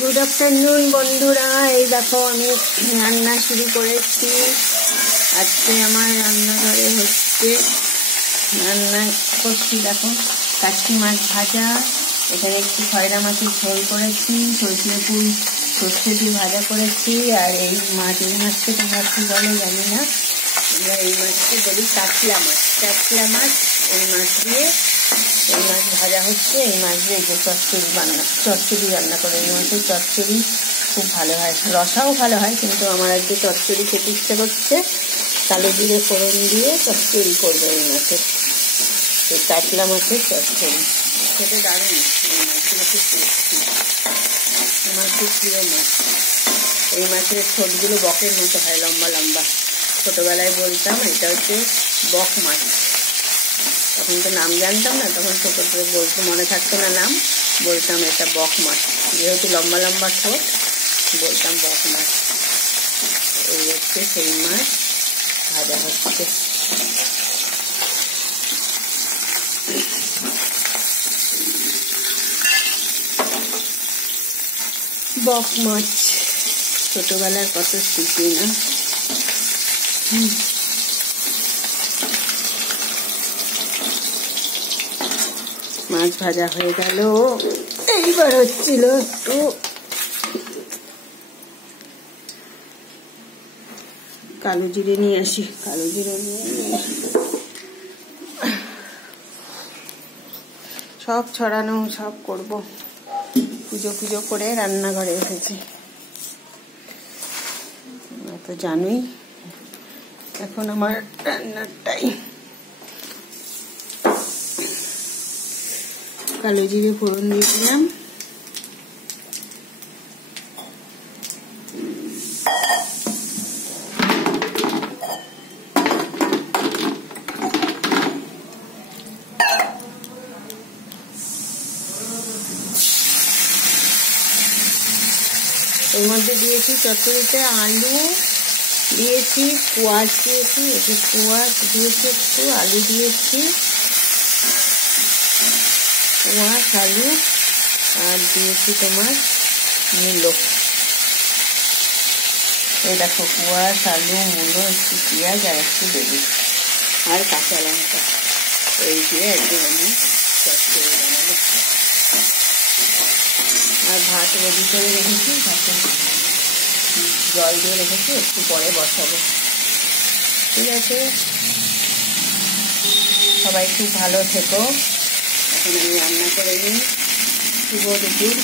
Good afternoon বন্ধুরা। এই দেখো আমি রান্না শুরু করেছি। আজকে আমার রান্নাঘরে হচ্ছে রান্না করছি। দেখো কাচ্চি মাছ ভাজা, এখানে একটু খয়রা মাছের ঝোল করেছি, সজনে ফুল সর্ষে দিয়ে ভাজা করেছি। আর এই মাছকে তোমরা কি বলো জানি না, আমরা এই মাছকে বলি কাতলা মাছ। কাতলা মাছ এই মাছ দিয়ে এই মাছ ভাজা হচ্ছে। এই মাছ দিয়ে যে চচ্চড়ি রান্না করে। এই মাছের চচ্চড়ি খুব ভালো হয়, রসাও ভালো হয়, কিন্তু আমার আজকে চচ্চড়ি খেতে ইচ্ছে করছে। কালো জিরে ফোড়ন দিয়ে চচ্চড়ি করবো এই মাছের, এই কাতলা মাছের চচ্চড়ি। খেতে দারুণ। এই মাছগুলো খুব টেস্টি, আমার খুব প্রিয় মাছ। এই মাছের ঠোঁটগুলো বকের মতো হয়, লম্বা লম্বা। ছোটোবেলায় বলতাম এটা হচ্ছে বক মাছ। তখন তো নাম জানতাম না, তখন ছোটো করে বলতে মনে থাকতো না নাম, বলতাম এটা বক মাছ। যেহেতু লম্বা লম্বা ঠোঁট, বলতাম বক মাছ। এই হচ্ছে সেই মাছ ভাজা হচ্ছে। বক মাছ ছোটবেলার কত স্মৃতি না। মাছ ভাজা হয়ে গেল। এইবার হচ্ছিল একটু কালো জিরে নিয়ে আসি, কালো জিরে নিয়ে সব ছড়ানো, সব করব। পুজো করে রান্নাঘরে এসেছি, তো জানোই এখন আমার রান্নার টাইম। কালো জিরে ফোড়ন দিয়ে দিলাম। এর মধ্যে দিয়েছি চচ্চড়িতে আলু দিয়েছি, কোয়াশ দিয়েছি, একটু কোয়াশ দিয়েছি, একটু আলু দিয়েছি, কোয়াশ আলু, আর দিয়েছি তোমার মূলো। এই দেখো কোয়াশ আলু মূলো, একটু পেঁয়াজ আর একটু বেগুন আর কাঁচা লঙ্কা, এই দিয়ে একদম আমি চচ্চড়ি বানাবো। আর ভাত রেডি করে রেখেছি, ভাতে জল দিয়ে রেখেছি, একটু পরে বসাবো। ঠিক আছে, সবাই খুব ভালো থেকো। এখন আমি রান্না করে নিই। শুভ দুপুর।